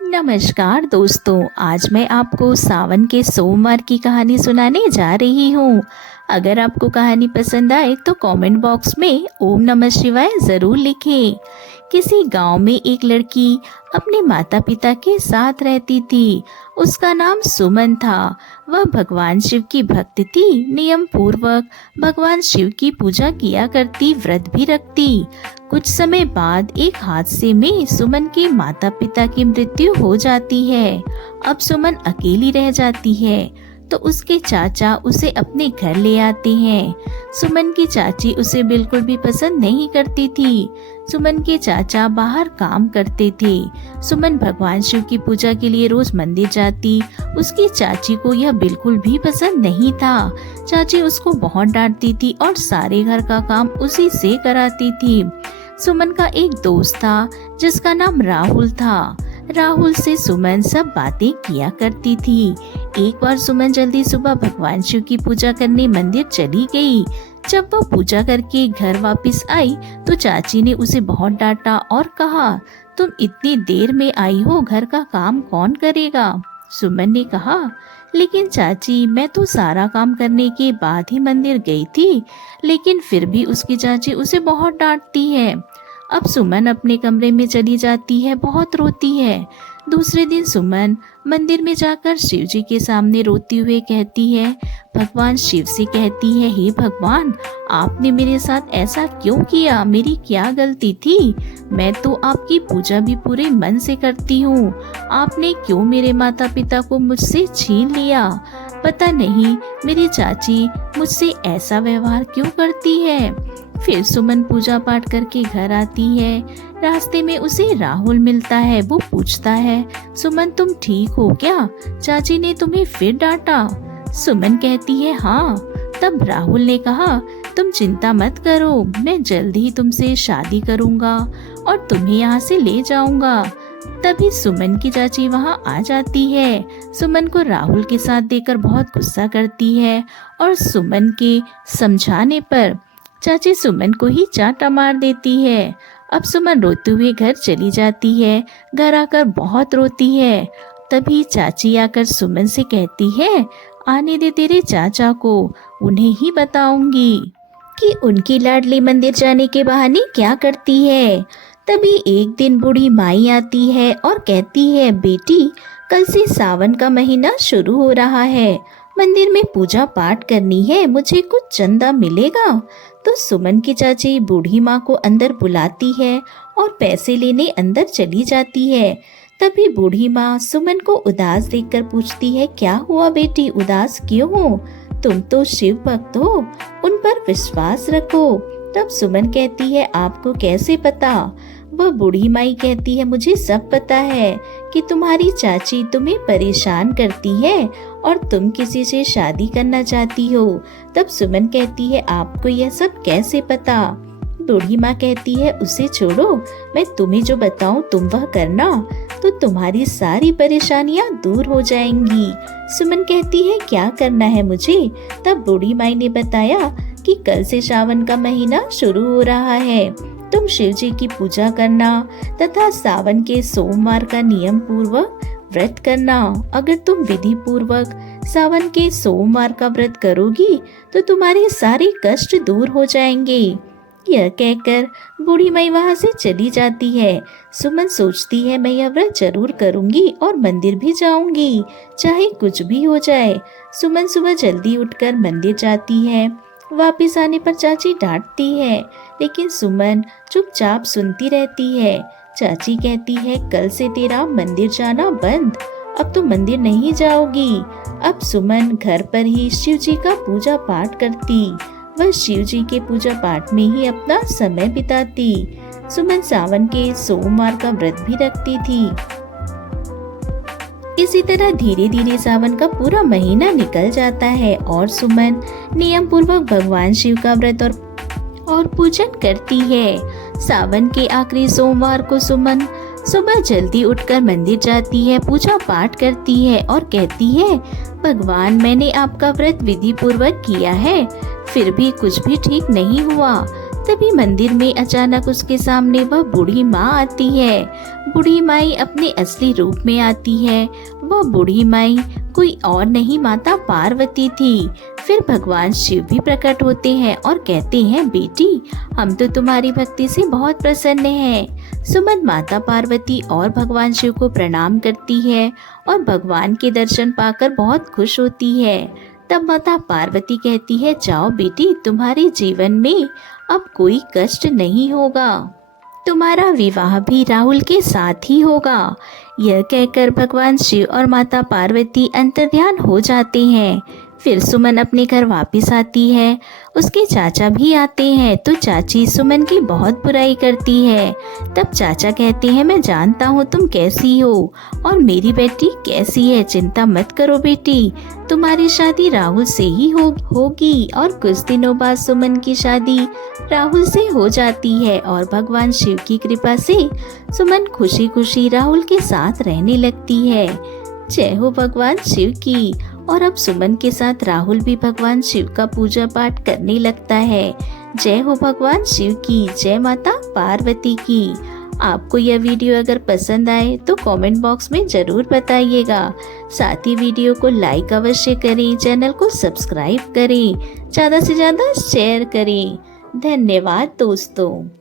नमस्कार दोस्तों, आज मैं आपको सावन के सोमवार की कहानी सुनाने जा रही हूँ। अगर आपको कहानी पसंद आए तो कमेंट बॉक्स में ओम नमः शिवाय ज़रूर लिखें। किसी गांव में एक लड़की अपने माता पिता के साथ रहती थी। उसका नाम सुमन था। वह भगवान शिव की भक्त थी। नियम पूर्वक भगवान शिव की पूजा किया करती, व्रत भी रखती। कुछ समय बाद एक हादसे में सुमन के माता पिता की मृत्यु हो जाती है। अब सुमन अकेली रह जाती है तो उसके चाचा उसे अपने घर ले आते हैं। सुमन की चाची उसे बिल्कुल भी पसंद नहीं करती थी। सुमन के चाचा बाहर काम करते थे। सुमन भगवान शिव की पूजा के लिए रोज मंदिर जाती। उसकी चाची को यह बिल्कुल भी पसंद नहीं था। चाची उसको बहुत डांटती थी और सारे घर का काम उसी से कराती थी। सुमन का एक दोस्त था जिसका नाम राहुल था। राहुल से सुमन सब बातें किया करती थी। एक बार सुमन जल्दी सुबह भगवान शिव की पूजा करने मंदिर चली गई। जब वह पूजा करके घर वापस आई तो चाची ने उसे बहुत डांटा और कहा, तुम इतनी देर में आई हो, घर का काम कौन करेगा? सुमन ने कहा, लेकिन चाची मैं तो सारा काम करने के बाद ही मंदिर गई थी। लेकिन फिर भी उसकी चाची उसे बहुत डांटती है। अब सुमन अपने कमरे में चली जाती है, बहुत रोती है। दूसरे दिन सुमन मंदिर में जाकर शिव जी के सामने रोती हुए कहती है, भगवान शिव से कहती है, हे भगवान, आपने मेरे साथ ऐसा क्यों किया? मेरी क्या गलती थी? मैं तो आपकी पूजा भी पूरे मन से करती हूँ। आपने क्यों मेरे माता पिता को मुझसे छीन लिया? पता नहीं मेरी चाची मुझसे ऐसा व्यवहार क्यों करती है। फिर सुमन पूजा पाठ करके घर आती है। रास्ते में उसे राहुल मिलता है। वो पूछता है, सुमन तुम ठीक हो क्या? चाची ने तुम्हें फिर डांटा? सुमन कहती है, हाँ। तब राहुल ने कहा, तुम चिंता मत करो, मैं जल्द ही तुमसे शादी करूंगा और तुम्हें यहाँ से ले जाऊंगा। तभी सुमन की चाची वहाँ आ जाती है। सुमन को राहुल के साथ देखकर बहुत गुस्सा करती है और सुमन के समझाने पर चाची सुमन को ही चांटा मार देती है। अब सुमन रोते हुए घर चली जाती है। घर आकर बहुत रोती है। तभी चाची आकर सुमन से कहती है, आने दे तेरे चाचा को, उन्हें ही बताऊंगी कि उनकी लाडली मंदिर जाने के बहाने क्या करती है। तभी एक दिन बूढ़ी माई आती है और कहती है, बेटी, कल से सावन का महीना शुरू हो रहा है। मंदिर में पूजा पाठ करनी है, मुझे कुछ चंदा मिलेगा? तो सुमन की चाची बूढ़ी माँ को अंदर बुलाती है और पैसे लेने अंदर चली जाती है। तभी बूढ़ी माँ सुमन को उदास देखकर पूछती है, क्या हुआ बेटी, उदास क्यों हो? तुम तो शिव भक्त हो, उन पर विश्वास रखो। तब सुमन कहती है, आपको कैसे पता? वह बूढ़ी माई कहती है, मुझे सब पता है कि तुम्हारी चाची तुम्हें परेशान करती है और तुम किसी से शादी करना चाहती हो। तब सुमन कहती है, आपको यह सब कैसे पता? बूढ़ी माँ कहती है, उसे छोड़ो, मैं तुम्हें जो बताऊं तुम वह करना, तो तुम्हारी सारी परेशानियां दूर हो जाएंगी। सुमन कहती है, क्या करना है मुझे? तब बूढ़ी माई ने बताया कि कल से सावन का महीना शुरू हो रहा है। तुम शिव जी की पूजा करना तथा सावन के सोमवार का नियम पूर्वक व्रत करना। अगर तुम विधि पूर्वक सावन के सोमवार का व्रत करोगी तो तुम्हारे सारे कष्ट दूर हो जाएंगे। यह कहकर बूढ़ी माई वहाँ से चली जाती है। सुमन सोचती है, मैं यह व्रत जरूर करूंगी और मंदिर भी जाऊंगी, चाहे कुछ भी हो जाए। सुमन सुबह जल्दी उठकर मंदिर जाती है। वापस आने पर चाची डांटती है, लेकिन सुमन चुपचाप सुनती रहती है। चाची कहती है, कल से तेरा मंदिर जाना बंद, अब तो मंदिर नहीं जाओगी। अब सुमन घर पर ही शिव जी का पूजा पाठ करती। वह शिव जी के पूजा पाठ में ही अपना समय बिताती। सुमन सावन के सोमवार का व्रत भी रखती थी। इसी तरह धीरे धीरे सावन का पूरा महीना निकल जाता है और सुमन नियम पूर्वक भगवान शिव का व्रत और पूजन करती है। सावन के आखिरी सोमवार को सुमन सुबह जल्दी उठकर मंदिर जाती है, पूजा पाठ करती है और कहती है, भगवान, मैंने आपका व्रत विधि पूर्वक किया है, फिर भी कुछ भी ठीक नहीं हुआ। तभी मंदिर में अचानक उसके सामने वह बूढ़ी माँ आती है। बूढ़ी माई अपने असली रूप में आती है। वह बूढ़ी माई कोई और नहीं माता पार्वती थी। फिर भगवान शिव भी प्रकट होते हैं और कहते हैं, बेटी हम तो तुम्हारी भक्ति से बहुत प्रसन्न हैं। सुमन माता पार्वती और भगवान शिव को प्रणाम करती है और भगवान के दर्शन पाकर बहुत खुश होती है। तब माता पार्वती कहती है, जाओ बेटी, तुम्हारे जीवन में अब कोई कष्ट नहीं होगा, तुम्हारा विवाह भी राहुल के साथ ही होगा। यह कहकर भगवान शिव और माता पार्वती अंतर्ध्यान हो जाते हैं। फिर सुमन अपने घर वापस आती है। उसके चाचा भी आते हैं तो चाची सुमन की बहुत बुराई करती है। तब चाचा कहते हैं, मैं जानता हूँ तुम कैसी हो और मेरी बेटी कैसी है, चिंता मत करो बेटी, तुम्हारी शादी राहुल से ही होगी। और कुछ दिनों बाद सुमन की शादी राहुल से हो जाती है और भगवान शिव की कृपा से सुमन खुशी खुशी राहुल के साथ रहने लगती है। जय हो भगवान शिव की। और अब सुमन के साथ राहुल भी भगवान शिव का पूजा पाठ करने लगता है। जय हो भगवान शिव की, जय माता पार्वती की। आपको यह वीडियो अगर पसंद आए तो कमेंट बॉक्स में जरूर बताइएगा। साथ ही वीडियो को लाइक अवश्य करें, चैनल को सब्सक्राइब करें, ज़्यादा से ज़्यादा शेयर करें। धन्यवाद दोस्तों।